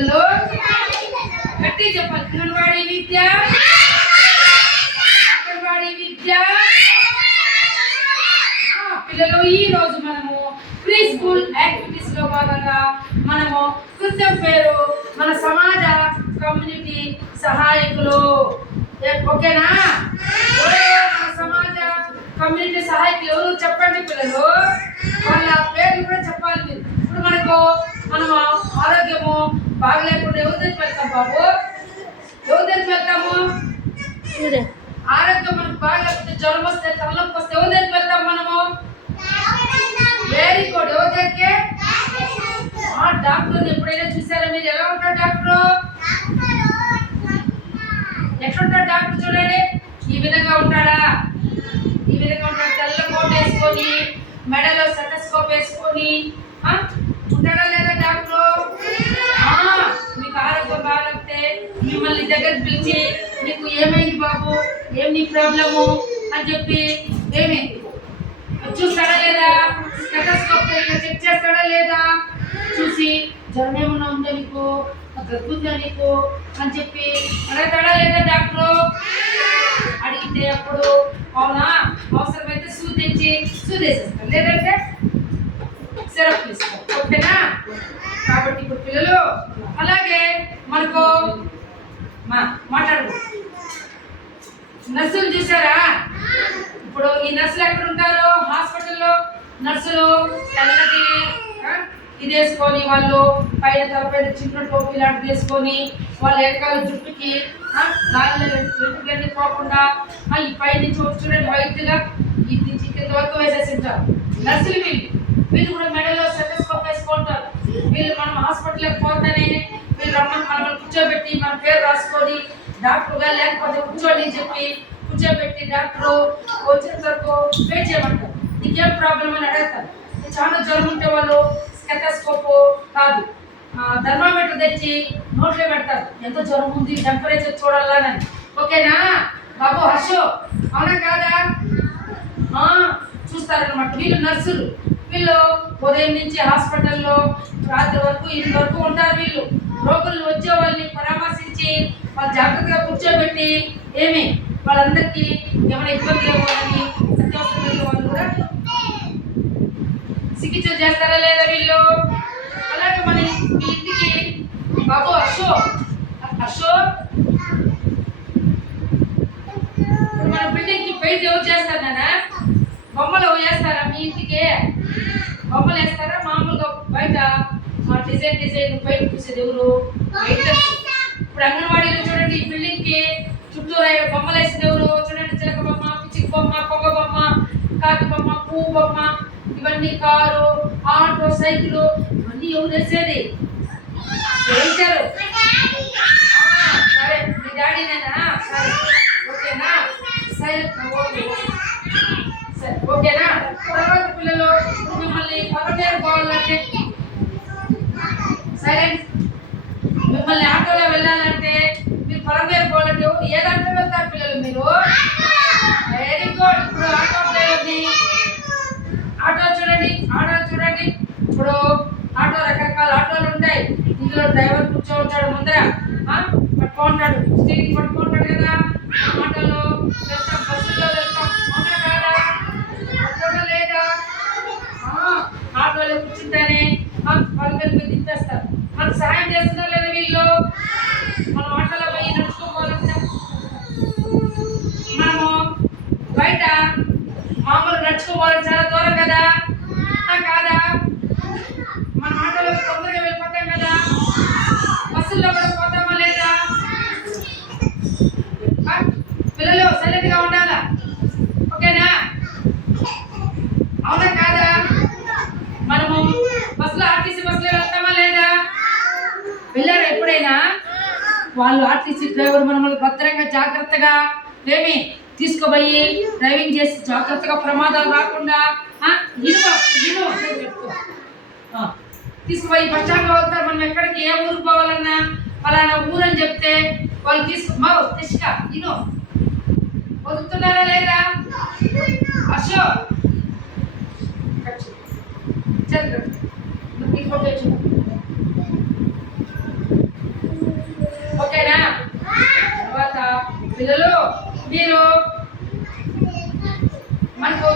పిల్లలు గట్టి చెప్పాలి. అంగన్వాడీ విద్య పిల్లలు ఈ రోజు మనము ప్రీ స్కూల్ యాక్టివిటీస్ లో భాగంగా మనము కృత్యం పేరు మన సమాజ కమ్యూనిటీ సహాయకులు. ఓకేనా? మన సమాజ కమ్యూనిటీ సహాయకులు ఎవరు చెప్పండి పిల్లలు. వాళ్ళ పేర్లు కూడా చెప్పాలి మీరు. ఇప్పుడు మనము ఆరోగ్యము బాగలేకుండా ఎవరి దగ్గరికి వెళ్తాం బాబు? ఎవరి దగ్గరికి వెళ్తాము? ఆరోగ్యం మనకు బాగలేకపోతే జ్వరం వస్తే తలనొప్పి వస్తే ఎవరి దగ్గరికి వెళ్తాం మనము? Very good. ఎవరి దగ్గరికి? డాక్టర్ ఎప్పుడైనా చూసారా మీరు? ఎలా ఉంటారు డాక్టర్? ఎట్లుంటాడు డాక్టర్ చూడండి. ఈ విధంగా ఉంటాడా? ఈ విధంగా ఉంటాడు. తెల్ల కోట్ వేసుకొని మెడలో స్టెథోస్కోప్ వేసుకొని ఉంటాడా లేదా డాక్టర్? మీకు ఆరోగ్యం బాగలేకపోతే మిమ్మల్ని దగ్గరికి పిలిచి నీకు ఏమైంది బాబు, ఏం నీ ప్రాబ్లము అని చెప్పి ఏమి చూస్తాడా లేదా? స్టెథోస్కోప్ చెక్ చేస్తాడా లేదా? చూసి జ్వరం ఏమన్నా ఉందా నీకు, గర్భుందా నీకు అని చెప్పి అడుగుతాడా లేదా డాక్టర్? అడిగితే అప్పుడు అవునా అవసరమైతే సూది తెచ్చి సూదేసేస్తాడు, లేదంటే సిరప్ తీసుకో. ఓకేనా? కాబట్టి ఇప్పుడు పిల్లలు అలాగే మనకు మాట్లాడు నర్సులు చూసారా? ఇప్పుడు ఈ నర్సులు ఎక్కడ ఉంటారు? హాస్పిటల్లో నర్సులు తెల్లటి ఇది వేసుకొని వాళ్ళు పైన తలపైన చిన్న టోపీ లాంటిది వేసుకొని వాళ్ళ వెనకాల జుట్టుకి గాలిలో వెంట్రుకలన్నీ పోకుండా ఈ పై నుంచి చూడండి వైట్గా ఈ నుంచి కింద వరకు వేసేసి ఉంటారు నర్సులు. వీళ్ళు కూడా మెడలో స్టెథోస్కోప్ వేసుకుంటారు. వీళ్ళు మనం హాస్పిటల్కి పోతేనే వీళ్ళు రమ్మని మనల్ని కూర్చోబెట్టి మన పేరు రాసుకొని డాక్టర్గా లేకపోతే కూర్చోండి అని చెప్పి కూర్చోబెట్టి డాక్టర్ వచ్చిన వరకు వెయిట్ చేయమంటారు. నీకేం ప్రాబ్లం అని అడుగుతారు. చాలా జ్వరం ఉంటే వాళ్ళు స్టెథోస్కోప్ కాదు థర్మామీటర్ తెచ్చి నోట్లో పెడతారు. ఎంత జ్వరం ఉంది, టెంపరేచర్ చూడాలని. ఓకేనా బాబు? హర్షో అవునా కాదా? చూస్తారనమాట. వీళ్ళు నర్సులు. వీళ్ళు ఉదయం నుంచి హాస్పిటల్లో రాత్రి వరకు ఇంటి వరకు ఉంటారు. వీళ్ళు రోగులు వచ్చే వాళ్ళని పరామర్శించి వాళ్ళు జాగ్రత్తగా కూర్చోబెట్టి ఏమి వాళ్ళందరికీ ఏమైనా ఇబ్బంది లేవని అత్యవసరమైన వాళ్ళు కూడా చికిత్స చేస్తారా లేదా వీళ్ళు? అలాగే మన మీ ఇంటికి బాబు అశోక్ మన బిల్డింగ్ కి పెయింట్ ఎవరు చేస్తారు నాన్న? బొమ్మలు వేస్తారా మీ ఇంటికి? బొమ్మలు వేస్తారా? మామూలుగా బయట డిజైన్ పెయింట్ పూసేది ఎవరు? ఇప్పుడు అంగన్వాడీలో చూడండి ఈ బిల్డింగ్ కి చుట్టూరా బొమ్మలు వేసేది ఎవరు? చూడండి చిలక బొమ్మ, పిచ్చిక బొమ్మ, పొగ బొమ్మ, కాకి బొమ్మ, పువ్వు బొమ్మ, ఇవన్నీ కారు, ఆటో, సైకిల్ ఇవన్నీ ఎవరు వేసేది? వేశారు. సరే మీ డాడీనేనా? సరే ఓకేనా? సరే ఓకేనా? తర్వాత పిల్లలు మిమ్మల్ని పరమేరు పోవాలంటే సరే మిమ్మల్ని ఆటోలో వెళ్ళాలంటే మీరు పరమేరు పోవాలంటే ఏ దాంట్లో వెళ్తారు పిల్లలు మీరు? Very good. ఇప్పుడు ఆటో డ్రైవర్ని ఆటో చూడండి. ఇప్పుడు ఆటో రకరకాల ఆటోలు ఉంటాయి. ఇందులో డ్రైవర్ కూర్చో ఉంటాడు, ముందర పట్టుకుంటాడు, స్టీరింగ్ పట్టుకుంటాడు కదా. ఆటోలో వెళ్తాం, బస్సులో వెళ్తాం, అవునా కాదా? ఆటోలో లేదా? ఆటోలో కూర్చుంటానే వాళ్ళ మీద దింపేస్తారు. మనకు సహాయం చేస్తున్నారు లేదా వీళ్ళు? మనం ఆటోలో పోయి నడుచుకోవాలంటే మనము బయట మామూలు నడుచుకోవాలి చాలా దూరం కదా కాదా? మన ఆటోలో తొందరగా వెళ్ళిపోతాం కదా. బస్సుల్లో కూడా పోతామా లేదా? పిల్లలు సైలెంట్ గా ఉండాలా. ఓకేనా? అవునా కాదా? మనము బస్సులో ఆర్టీసీ బస్సులో వెళ్తామా లేదా? వెళ్ళారా ఎప్పుడైనా? వాళ్ళు ఆర్టీసీ డ్రైవర్ మనల్ని భద్రంగా జాగ్రత్తగా ఏమి తీసుకుపోయి డ్రైవింగ్ చేసి జాగ్రత్తగా ప్రమాదాలు రాకుండా తీసుకుపోయి బస్ స్టాండ్లో వెళ్తారు. మనం ఎక్కడికి ఏ ఊరికి పోవాలన్నా ఫలానా ఊరని చెప్తే వాళ్ళు తీసుకుమా ఇను వదులుతున్నారా లేదా? అశోక్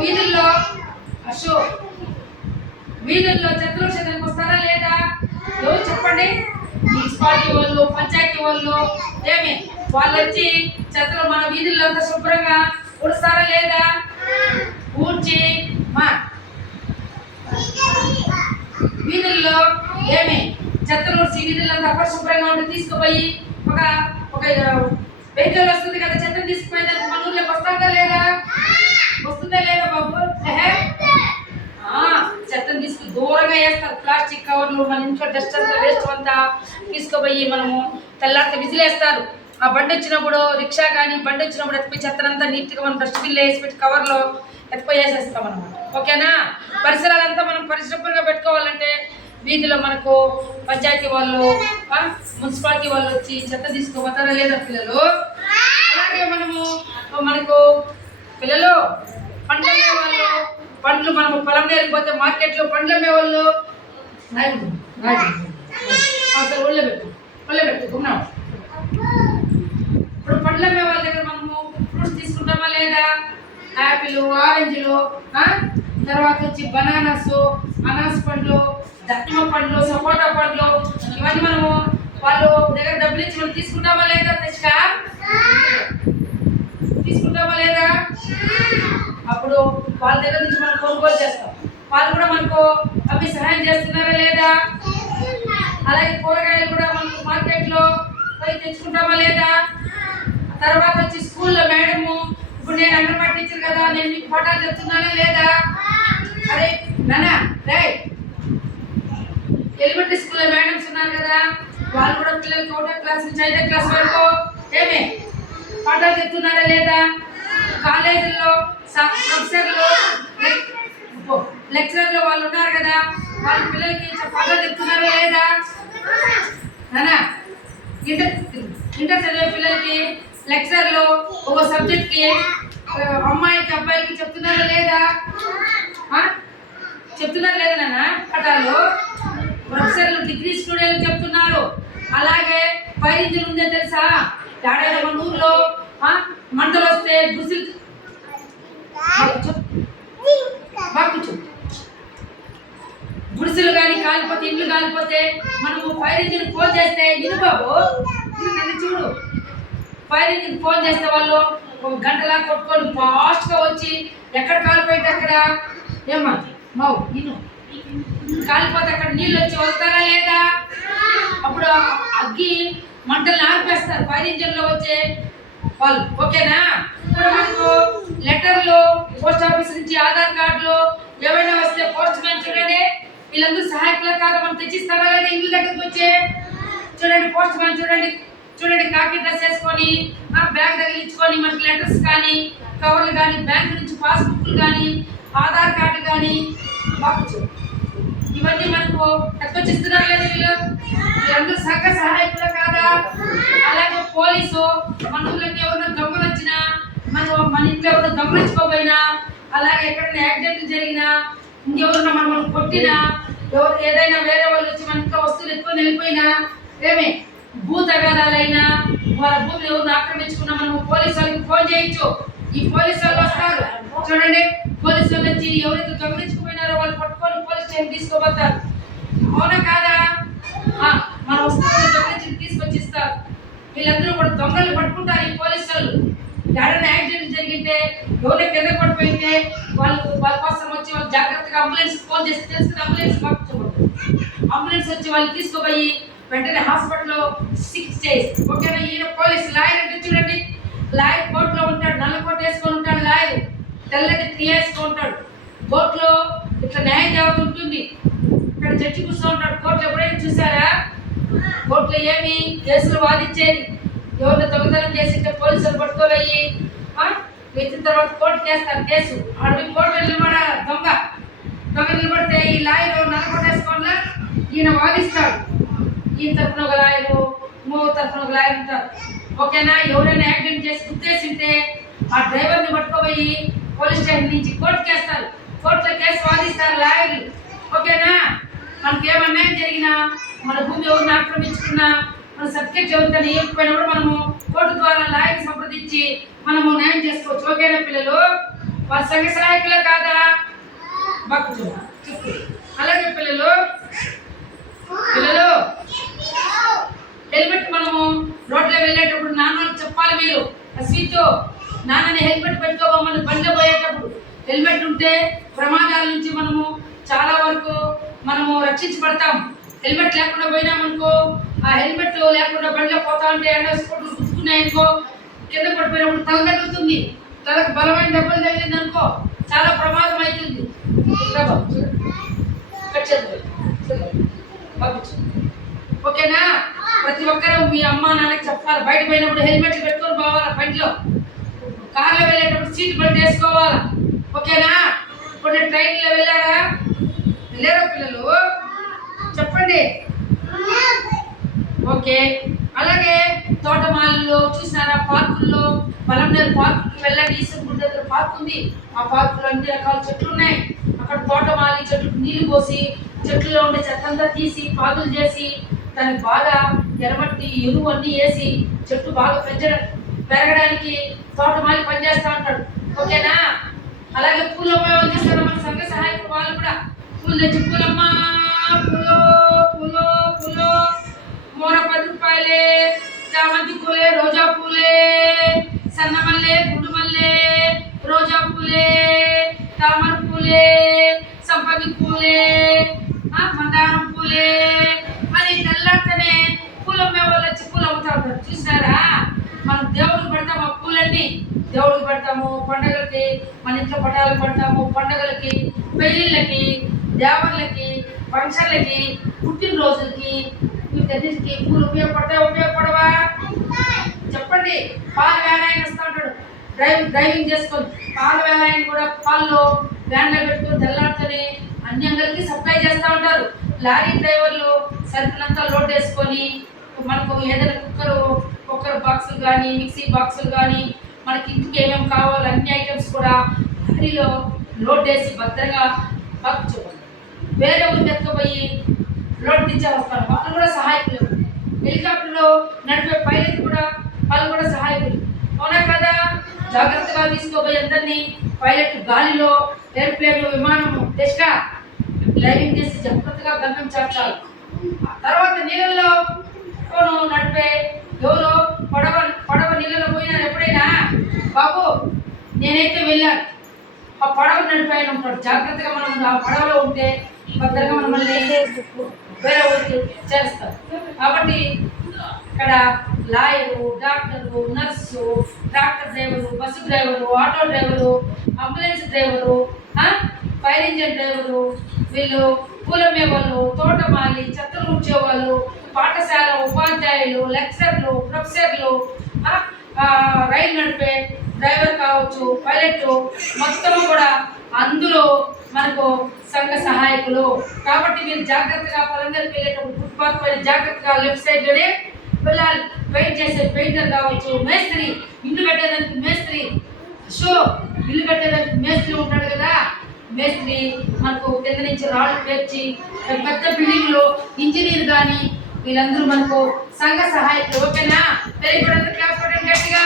వీధుల్లో అశో వీధుల్లో చెత్తలు చెత్తలకు వస్తారా లేదా? ఎవరు చెప్పండి? మున్సిపాలిటీ వాళ్ళు, పంచాయతీ వాళ్ళు ఏమి వాళ్ళు వచ్చి చెత్తలు మన వీధుల్లో అంతా శుభ్రంగా ఉడుస్తారా లేదా? ఊడ్చి మా వీధుల్లో ఏమి చెత్తలు ఊడ్చి వీధుల్లో అపరిశుభ్రంగా ఉండి తీసుకుపోయి ఒక ఒక వెహికల్ వస్తుంది కదా చెత్తను తీసుకుపోయేదానికి మన ఊర్లోకి వస్తుందా లేదా? వస్తుందా లేదా బాబు? చెత్తను తీసుకు దూరంగా వేస్తారు. ప్లాస్టిక్ కవర్లు మన ఇంట్లో డస్ట్ అంతా వేస్ట్ అంతా తీసుకుపోయి మనము తెల్లారితే విజిలేస్తారు. ఆ బండి వచ్చినప్పుడు రిక్షా కానీ బండి వచ్చినప్పుడు ఎత్తిపోయి చెత్తనంతా నీట్గా మనం డస్ట్బిన్లో వేసి పెట్టి కవర్లో ఎత్తిపోయి వేసేస్తాం అనమాట. ఓకేనా? పరిసరాలంతా మనం పరిశుభ్రంగా పెట్టుకోవాలంటే వీధిలో మనకు పంచాయతీ వాళ్ళు, మున్సిపాలిటీ వాళ్ళు వచ్చి చెత్త తీసుకోపోతారా లేదా పిల్లలు? అలాగే మనకు పిల్లలు పండ్లు అమ్మే వాళ్ళు, పండ్లు మనము పొలం వెళ్ళిపోతే మార్కెట్లో పండ్లు అమ్మే వాళ్ళు ఒళ్ళో పెట్టుకున్నాం. ఇప్పుడు పండ్లు అమ్మే వాళ్ళ దగ్గర మనము ఫ్రూట్స్ తీసుకుంటామా లేదా? యాపిల్, ఆరెంజ్లు, తర్వాత వచ్చి బనానాస్, అనాస్ పండ్లు, దానిమ్మ పండ్లు, సపోటా పండ్లు, ఇవన్నీ మనము వాళ్ళు దగ్గర డబ్బులు ఇచ్చి మనం తీసుకుంటామా లేదా? తీసుకుంటామా లేదా? అప్పుడు వాళ్ళ దగ్గర నుంచి మనం కొనుగోలు చేస్తాం. వాళ్ళు కూడా మనకు అవి సహాయం చేస్తున్నారా లేదా? అలాగే కూరగాయలు కూడా మనకు మార్కెట్లో పోయి తెచ్చుకుంటామా లేదా? తర్వాత వచ్చి స్కూల్లో మేడము, ఇప్పుడు నేను అంగన్వాడీ టీచర్ కదా, నేను మీకు పాఠాలు చెప్తున్నానా లేదా? అరే నానా రైట్ ఎలిమెంటరీ స్కూల్లో మేడమ్స్ ఉన్నారు కదా, వాళ్ళు కూడా పిల్లలకి 1వ క్లాస్ నుంచి 5వ క్లాస్ వరకు ఏమే పాఠాలు చెప్తున్నారా లేదా? కాలేజీల్లో ప్రొఫెసర్లు, లెక్చరర్లు వాళ్ళు ఉన్నారు కదా, వాళ్ళ పిల్లలకి పాఠాలు చెప్తున్నారా లేదా? నానా ఇంటర్ చదివే పిల్లలకి లెక్చరర్లు ఒక సబ్జెక్ట్కి అమ్మాయికి అబ్బాయికి చెప్తున్నారా లేదా? చెప్తున్నారు లేదా నాన్న? పాఠాలు ప్రొఫెసర్లు డిగ్రీ స్టూడెంట్లు చెప్తున్నారు. అలాగే ఫైర్ ఇంజిన్ ఉందే తెలుసా? ఏడైనా మన ఊర్లో మంటలు వస్తే గుడిసెలు కానీ కాలిపోతే, ఇండ్లు కాలిపోతే మనము ఫైర్ ఇంజిన్ ఫోన్ చేస్తే ఇను బాబు నన్ను చూడు, ఫైర్ ఇంజిన్ ఫోన్ చేస్తే వాళ్ళు 1 గంటలా కొట్టుకొని ఫాస్ట్గా వచ్చి ఎక్కడ కాలిపోయింది అక్కడ ఏమ్మా మావు ఇను కాలిపోతే అక్కడ నీళ్ళు వచ్చి వస్తారా లేదా? అప్పుడు అగ్గి మంటల్ని ఆర్పేస్తారు ఫైర్ ఇంజిన్లో వచ్చే వాళ్ళు. ఓకేనా? ఇప్పుడు మనకు లెటర్లు, పోస్ట్ ఆఫీస్ నుంచి ఆధార్ కార్డులు ఏమైనా వస్తే పోస్ట్ మ్యాన్ చూడండి, వీళ్ళందరూ సహాయకులు కాదు, మనం తెచ్చిస్తారా లేదా? ఇంటి దగ్గరికి వచ్చే చూడండి, పోస్ట్ మ్యాన్ చూడండి కాకి డ్రెస్ వేసుకొని బ్యాగ్ తగిలించుకొని మనకి లెటర్స్ కానీ, కవర్లు కానీ, బ్యాంక్ నుంచి పాస్బుక్లు కానీ, ఆధార్ కార్డు కానీ ఇవన్నీ మనకు ఎక్కొచ్చిస్తున్నారు లేదా? వీళ్ళందరూ సహాయకులు కాదా? అలాగే పోలీసు మన ఊళ్ళకి ఎవరైనా దొంగలు వచ్చినా, మన ఇంట్లో ఎవరైనా దొంగలించుకోపోయినా, అలాగే ఎక్కడైనా యాక్సిడెంట్లు జరిగినా, ఇంకెవరైనా మనం కొట్టినా, ఎవరు ఏదైనా వేరే వాళ్ళు వచ్చి మన ఇంట్లో వస్తువులు ఎక్కువ వెళ్ళిపోయినా, ఏమే భూ తగాదాలైనా, వాళ్ళ భూమిని ఎవరిని ఆక్రమించుకున్నా మనం పోలీసు వాళ్ళకి ఫోన్ చేయొచ్చు. ఈ పోలీసు వాళ్ళు వస్తారు చూడండి, పోలీసు వాళ్ళు వచ్చి ఎవరైతే దొంగలించుకుపోయినారో వాళ్ళు పట్టుకొని పోలీస్ స్టేషన్ తీసుకోబోతారు. అవునా కాదా? మన వస్తువులు దొంగలించి తీసుకొచ్చిస్తారు. వీళ్ళందరూ కూడా దొంగలు పట్టుకుంటారు ఈ పోలీసు వాళ్ళు. ఎవరైనా యాక్సిడెంట్ జరిగితే, ఎవరైనా కింద పడిపోయితే వాళ్ళ కోసం వచ్చి వాళ్ళు జాగ్రత్తగా అంబులెన్స్ ఫోన్ చేసి తెలుసు కదా, అంబులెన్స్ వచ్చి వాళ్ళు తీసుకుపోయి వెంటనే హాస్పిటల్లో 6 days. ఓకేనా? ఈయన పోలీస్ లాయర్ అంటే చూడండి, లాయర్ కోర్టులో ఉంటాడు, నల్ల కోట్ వేసుకొని ఉంటాడు లాయర్, తెల్లది టీ వేసుకొని ఉంటాడు. కోర్టులో ఇట్లా న్యాయ దేవత ఉంటుంది, ఇక్కడ జడ్జి కూర్చో ఉంటాడు. కోర్టులో ఎప్పుడైనా చూసారా? కోర్టులో ఏమి కేసులు వాదించేది, ఎవరిని దొంగతనం చేసింటే పోలీసులు పట్టుకోవయ్యి వచ్చిన తర్వాత కోర్టుకి వేస్తారు కేసు. అడవి కోర్టు నిలబడ దొంగ నిలబడితే ఈ లాయరు నల్ల వేసుకోవాలా ఈయన వాదిస్తాడు. ఈయన తరఫున ఒక లాయరు, మూడో తరఫున ఒక లాయర్ ఉంటారు. ఓకేనా? ఎవరైనా యాక్సిడెంట్ చేసి గుర్తేసింటే ఆ డ్రైవర్ని పట్టుకోపోయి పోలీస్ స్టేషన్ నుంచి కోర్టుకి వేస్తారు. కోర్టులో కేసు వాదిస్తారు లాయర్లు. ఓకేనా? మనకి ఏమన్యాయం జరిగినా, మన భూమి ఎవరిని ఆక్రమించుకున్నా, మన సర్టిఫికేట్ ఎవరికైనా ఇవ్వకపోయినా కూడా మనము కోర్టు ద్వారా లాయర్ని సంప్రదించి మనము న్యాయం చేసుకోవచ్చు. ఓకేనా పిల్లలు? వాళ్ళ సంఘ సహాయకులే కాదా? భక్తులు. అలాగే పిల్లలు హెల్మెట్ మనము రోడ్లో వెళ్ళేటప్పుడు నాన్నకి చెప్పాలి. మీరు స్వీట్తో నాన్నని హెల్మెట్ పెట్టుకోమని బండిలో పోయేటప్పుడు హెల్మెట్ ఉంటే ప్రమాదాల నుంచి మనము చాలా వరకు మనము రక్షించబడతాం. హెల్మెట్ లేకుండా పోయినామనుకో, ఆ హెల్మెట్ లేకుండా బండిలో పోతా ఉంటే ఎండోసుకుంటూ గుర్తుకున్నాయనుకో, కింద పడిపోయినప్పుడు తల తగులుతుంది. తలకు బలమైన దెబ్బలు తగిలింది అనుకో, చాలా ప్రమాదం అవుతుంది. ఓకేనా? ప్రతి ఒక్కరూ మీ అమ్మ నాన్నకి చెప్పాలి. బయట పోయినప్పుడు హెల్మెట్లు పెట్టుకొని పోవాలా, బండిలో కార్లో వెళ్ళేటప్పుడు సీట్ బెల్ట్ వేసుకోవాలా. ఓకేనా? ఇప్పుడు ట్రైన్లో వెళ్ళారా పిల్లలు? చెప్పండి. ఓకే. అలాగే తోటమాలలో చూసినారా, పార్కుల్లో బలంనేరు పార్కుకి వెళ్ళండి. ఈశ్వర్ గుడి దగ్గర పార్క్ ఉంది. ఆ పార్కులో అన్ని రకాల చెట్లు ఉన్నాయి. అక్కడ తోటమాలి చెట్లకు నీళ్లు పోసి, చెట్లలో ఉండే చెత్తంతా తీసి పాదులు చేసి, దానికి బాగా ఎరమట్టి ఎరువు అన్నీ వేసి చెట్టు బాగా పెరగడానికి తోటమాలి పనిచేస్తూ ఉంటాడు. ఓకేనా? అలాగే పూలు ఉపయోగం చేస్తారు మన సంఘ సహాయకులు. వాళ్ళు కూడా పూలు తెచ్చి పూలమ్మా పూలు పూలు పూలు మూర 10 రూపాయలే, చామంతి పూలే, రోజా పూలే, సన్న మల్లె, గుండు మల్లె, రోజా పూలే, తామర పూలే, సంపంగి పూలే, మందారం పూలే అని తెల్లంటనే పూలమ్మే వాళ్ళు వచ్చి పూలు అమ్ముతా ఉంటారు. చూసారా? మనం దేవుడికి పెడతాము. ఆ పూలన్నీ దేవుడికి పెడతాము. పండగలకి మన ఇంట్లో పటాలకు పెడతాము. పండగలకి, పెళ్ళిళ్ళకి, దేవర్లకి, ఫంక్షన్లకి, పుట్టినరోజులకి, వీటన్నిటికీ పూలు ఉపయోగపడవా? చెప్పండి. పాల వ్యాన్ ఆయన వస్తూ ఉంటాడు డ్రైవింగ్ చేసుకొని. పాల వ్యాన్ ఆయన కూడా పాల్లో వ్యాన్లో పెట్టుకొని తెల్లాడుతూనే అన్ని అంగళ్ళకి సప్లై చేస్తూ ఉంటారు. లారీ డ్రైవర్లు సరుకులంతా లోడ్ వేసుకొని మనకు ఏదైనా కుక్కర్ బాక్సులు కానీ, మిక్సీ బాక్సులు కానీ, మనకి ఇంటికి ఏమేమి కావాలో అన్ని ఐటమ్స్ కూడా లారీలో లోడ్ వేసి భద్రంగా చెప్పండి వేరే ఊరికి ఎత్తుకుపోయి లోడ్ దించే వస్తారు. వాళ్ళు కూడా సహాయకులు. హెలికాప్టర్లో నడిపే పైలట్ కూడా వాళ్ళు కూడా సహాయకులు. అవునా కదా? జాగ్రత్తగా తీసుకోపోయి అందరినీ పైలట్ గాలిలో, ఏర్ప్లేన్, విమానము టెస్టా డ్రైవింగ్ చేసి జాగ్రత్తగా గమ్యం చేర్చాలి. తర్వాత నీళ్ళల్లో నడిపే ఎవరో పడవ నీళ్ళలో పోయినారు ఎప్పుడైనా? బాబు నేనైతే వెళ్ళాను. ఆ పడవ నడిపాయన ఉంటాడు. జాగ్రత్తగా మనం ఆ పడవలో ఉంటే భద్రంగా మనం మళ్ళీ వేరే ఊరికి చేస్తారు. కాబట్టి ఇక్కడ lawyer, doctor, nurse, tractor driver, bus driver, auto driver, ambulance driver, fire engine driver, వీళ్ళు పూలమ్మే వాళ్ళు, తోటమాలి, చెత్తలు ఊడ్చేవాళ్ళు, పాఠశాల ఉపాధ్యాయులు, లెక్చరర్లు, ప్రొఫెసర్లు, రైలు నడిపే డ్రైవర్ కావచ్చు, పైలట్, మొత్తం కూడా అందులో మనకు సంఘ సహాయకులు. కాబట్టి మీరు జాగ్రత్తగా పొలందరికి వెళ్ళేటప్పుడు ఫుట్పాత్ పైన జాగ్రత్తగా లెఫ్ట్ సైడ్లోనే వెళ్ళాలి. పెయింట్ చేసే పెయింటర్ కావచ్చు, మేస్త్రి, ఇల్లు కట్టేదానికి మేస్త్రి, ఇల్లు కట్టేదానికి మేస్త్రి ఉంటాడు కదా. మేస్త్రి మనకు కింద నుంచి రాళ్ళు పేర్చి పెద్ద బిల్డింగ్లో ఇంజనీర్ కానీ వీళ్ళందరూ మనకు సంఘ సహాయకులు. ఓకేనా? Very good. క్లాస్ గట్టిగా